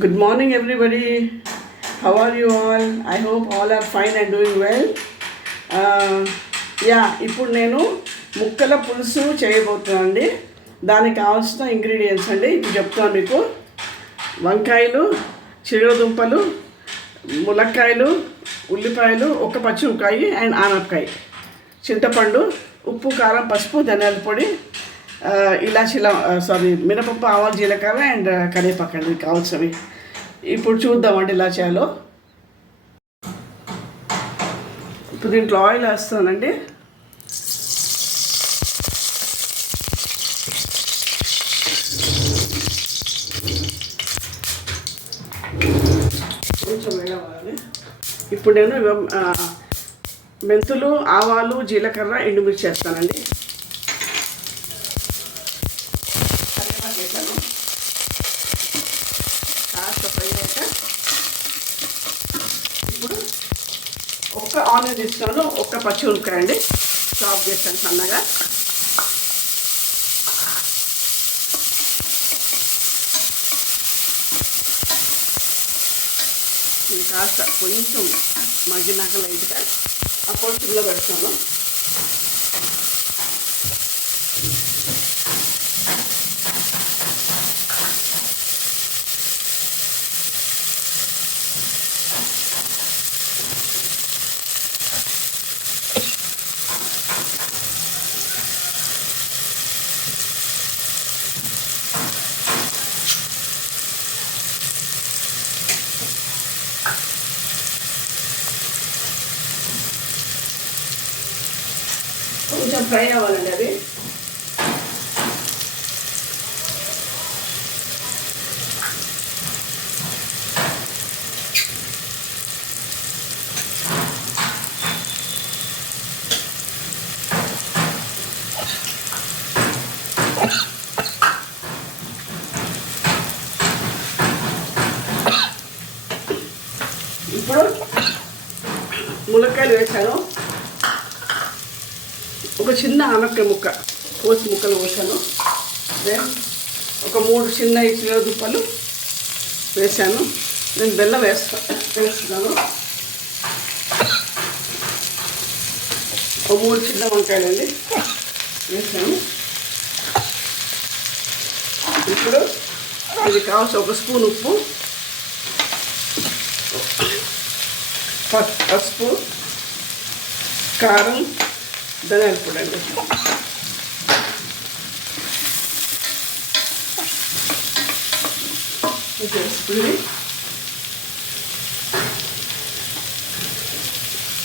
Good morning, everybody. How are you all? I hope all are fine and doing well. ఇప్పుడు నేను ముక్కల పులుసు చేయబోతున్నానండి. దానికి కావాల్సిన ఇంగ్రీడియంట్స్ అండి ఇప్పుడు చెప్తాను మీకు. వంకాయలు, చిగురుదుంపలు, ములక్కాయలు, ఉల్లిపాయలు, ఒక పచ్చిమిరపకాయ అండ్ ఆనపకాయ, చింతపండు, ఉప్పు, కారం, పసుపు, ధనియాల పొడి, ఇలాచీల మినపప్పు, ఆవాలు, జీలకర్ర అండ్ కరివేపాకు అండి కావాల్సినవి. ఇప్పుడు చూద్దామండి ఇలా చేయాలో. ఇప్పుడు దీంట్లో ఆయిల్ వేస్తానండి. కొంచెం వేయాలి. ఇప్పుడు నేను మెంతులు, ఆవాలు, జీలకర్ర, ఎండుమిర్చి వేస్తానండి. కాస్త ఫ్రై అయ్యాక ఇప్పుడు ఒక్క ఆనియన్ తీసుకున్నాను, ఒక్క పచ్చిమిరపకాయ అండి చాప్ చేస్తాను సన్నగా. ఇది కాస్త కొంచెం మగ్గినాక లైట్గా అప్పుడు సిమ్లో పెడతాను. కొంచెం ఫ్రై అవ్వాలండి అది. ఇప్పుడు ములక్కాయలు వేసాను, ఒక చిన్న ఆనపకాయ ముక్క కోసి ముక్కలు కోసాను, ఒక 3 చిన్న చిగురుదుంపలు వేసాను. నేను బెల్లం వేస్తున్నాను. ఒక 3 చిన్న వంకాయలు అండి వేసాను. ఇప్పుడు ఇది కావాల్సి ఒక స్పూన్ ఉప్పు, పసుపు, కారం, ధనియాల పొడి అండి.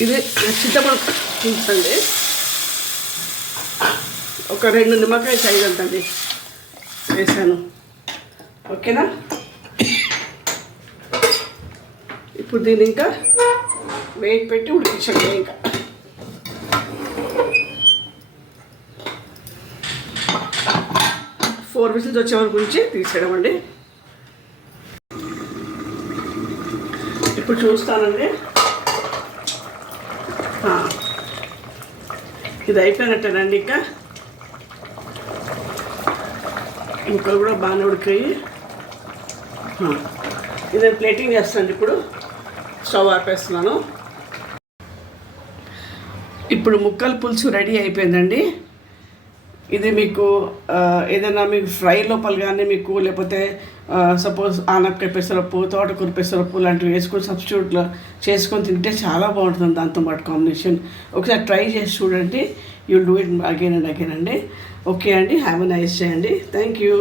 ఇది చింతపండు పులుసండి, ఒక 2 నిమ్మకాయ సైజ్ అంతండి వేసాను. ఓకేనా? ఇప్పుడు దీన్ని ఇంకా వెయిట్ పెట్టి ఉడికించండి. ఇంకా 4 విజిల్స్ వచ్చే వరకు నుంచి తీసేయడం అండి. ఇప్పుడు చూస్తానండి. ఇది అయిపోయినట్టేనండి. ఇంకా ముక్కలు కూడా బాగానే ఉడికాయి. ఇది ప్లేటింగ్ చేస్తానండి. ఇప్పుడు స్టవ్ ఆపేస్తున్నాను. ఇప్పుడు ముక్కల పులుసు రెడీ అయిపోయిందండి. ఇది మీకు ఏదైనా మీకు ఫ్రై లోపల కానీ మీకు లేకపోతే సపోజ్ ఆనపకాయ పెసరప్పు, తోటకూర పెసరప్పు లాంటివి వేసుకొని సబ్స్టిట్యూట్లో చేసుకొని తింటే చాలా బాగుంటుంది దాంతో పాటు కాంబినేషన్. ఒకసారి ట్రై చేసి చూడండి. You will do it again and again అండి. ఓకే అండి, హ్యావ్ ఎ నైస్ డే అండి. Thank you.